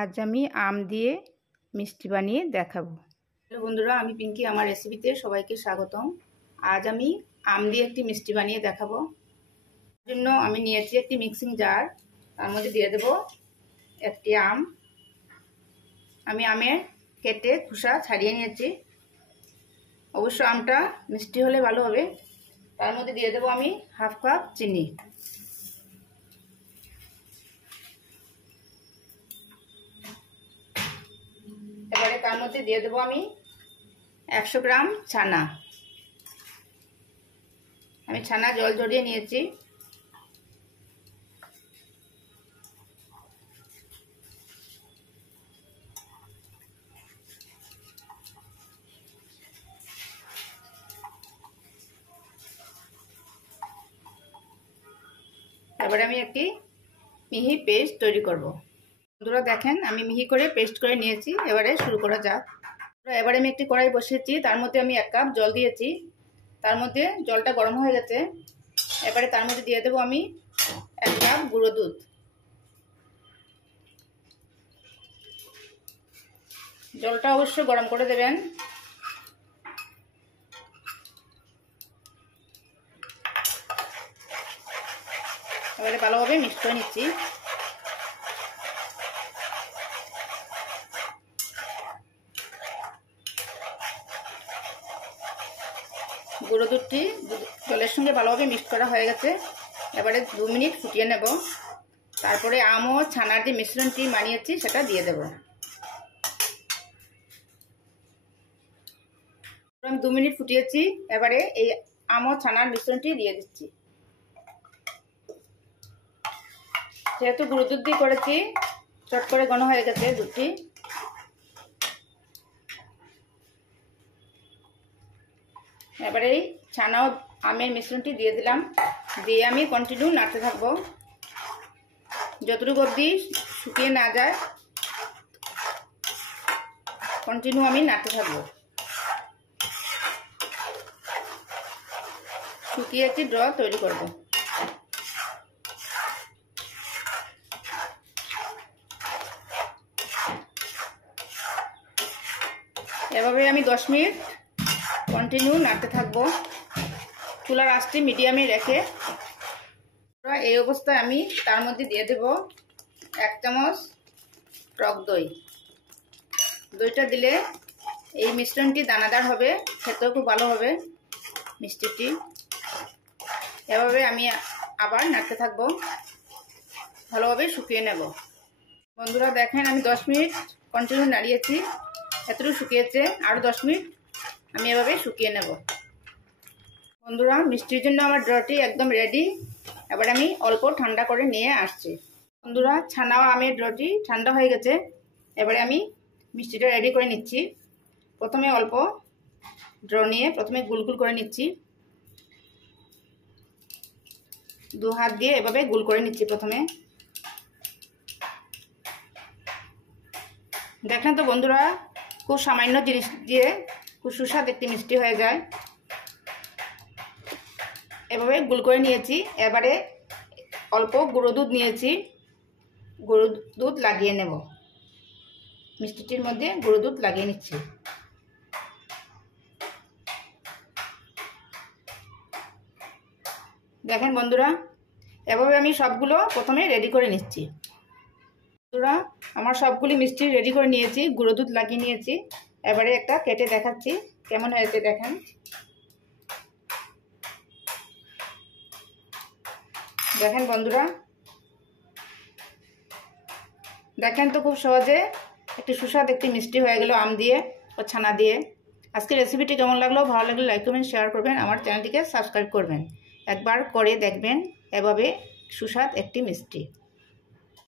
আজ আমি আম দিয়ে মিষ্টি বানিয়ে দেখাবো। হ্যালো বন্ধুরা, আমি পিঙ্কি, আমার রেসিপিতে সবাইকে স্বাগতম। আজ আমি আম দিয়ে একটি মিষ্টি বানিয়ে দেখাবো। এর জন্য আমি নিয়েছি একটি মিক্সিং জার, তার মধ্যে দিয়ে দেব একটি আম। আমি আমের কেটে খোসা ছাড়িয়ে নিয়েছি। অবশ্য আমটা মিষ্টি হলে ভালো হবে। তার মধ্যে দিয়ে দেব আমি হাফ কাপ চিনি। এবারে তার মধ্যে দিয়ে দেবো আমি 100 গ্রাম ছানা। আমি ছানা জল ঝরিয়ে নিয়েছি। এবারে আমি একটি মিহি পেস্ট তৈরি করব। বন্ধুরা দেখেন, আমি মিহি করে পেস্ট করে নিয়েছি। এবারে শুরু করা যাক। এবারে আমি একটি কড়াই বসিয়েছি, তার মধ্যে আমি 1 কাপ জল দিয়েছি। তার মধ্যে জলটা গরম হয়ে গেছে। এবারে তার মধ্যে দিয়ে দেবো আমি 1 কাপ গুঁড়ো দুধ। জলটা অবশ্যই গরম করে দেবেন। এবারে ভালোভাবে মিক্স করে নিচ্ছি। গুঁড়ো দুধটি জলের সঙ্গে ভালোভাবে মিক্স করা হয়ে গেছে। এবারে 2 মিনিট ফুটিয়ে নেব। তারপরে আম ও ছানার যে মিশ্রণটি বানিয়েছি সেটা দিয়ে দেব। আমি 2 মিনিট ফুটিয়েছি। এবারে এই আম ও ছানার মিশ্রণটি দিয়ে দিচ্ছি। যেহেতু গুঁড়ো দুধ দিয়ে করেছি, চট করে ঘন হয়ে গেছে দুধটি। এবারে এই ছানা ও আমের মিশ্রণটি দিয়ে দিলাম। দিয়ে আমি কন্টিনিউ নাড়তে থাকবো যতটুকু অবধি শুকিয়ে না যায়। কন্টিনিউ আমি নাড়তে থাকবো। শুকিয়ে একটি ড্র তৈরি করব। এভাবে আমি 10 মিনিট কন্টিনিউ নাড়তে থাকবো, চুলার আঁচটি মিডিয়ামে রেখে। এই অবস্থায় আমি তার মধ্যে দিয়ে দেব 1 চামচ টক দই। দইটা দিলে এই মিশ্রণটি দানাদার হবে, খেতেও খুব ভালো হবে মিষ্টিটি। এভাবে আমি আবার নাড়তে থাকবো, ভালোভাবে শুকিয়ে নেব। বন্ধুরা দেখেন, আমি 10 মিনিট কন্টিনিউ নাড়িয়েছি। এতটুকু শুকিয়েছে, আরও 10 মিনিট আমি এভাবে শুকিয়ে নেব। বন্ধুরা, মিষ্টির জন্য আমার ড্রটি একদম রেডি। এবার আমি অল্প ঠান্ডা করে নিয়ে আসছি। বন্ধুরা, ছানা ও আমের ড্রটি ঠান্ডা হয়ে গেছে। এবারে আমি মিষ্টিটা রেডি করে নিচ্ছি। প্রথমে অল্প ড্র নিয়ে প্রথমে গুল করে নিচ্ছি। 2 হাত দিয়ে এভাবে গুল করে নিচ্ছি প্রথমে। দেখেন তো বন্ধুরা, খুব সামান্য জিনিস দিয়ে খুব সুস্বাদু একটি মিষ্টি হয়ে যায়। এভাবে গুল করে নিয়েছি। এবারে অল্প গুঁড়ো দুধ নিয়েছি, গুঁড়ো দুধ লাগিয়ে নেব। মিষ্টিটির মধ্যে গুঁড়ো দুধ লাগিয়ে নিচ্ছি। দেখেন বন্ধুরা, এভাবে আমি সবগুলো প্রথমে রেডি করে নিচ্ছি। বন্ধুরা, আমার সবগুলি মিষ্টি রেডি করে নিয়েছি, গুঁড়ো দুধ লাগিয়ে নিয়েছি। এবারে একটা কেটে দেখাচ্ছি কেমন হয়েছে। দেখেন, দেখেন বন্ধুরা, দেখেন তো খুব সহজে একটি সুস্বাদু একটি মিষ্টি হয়ে গেল আম দিয়ে ও ছানা দিয়ে। আজকের রেসিপিটি কেমন লাগলো, ভালো লাগলে লাইক করবেন, শেয়ার করবেন, আমার চ্যানেলটিকে সাবস্ক্রাইব করবেন। একবার করে দেখবেন এভাবে সুস্বাদু একটি মিষ্টি।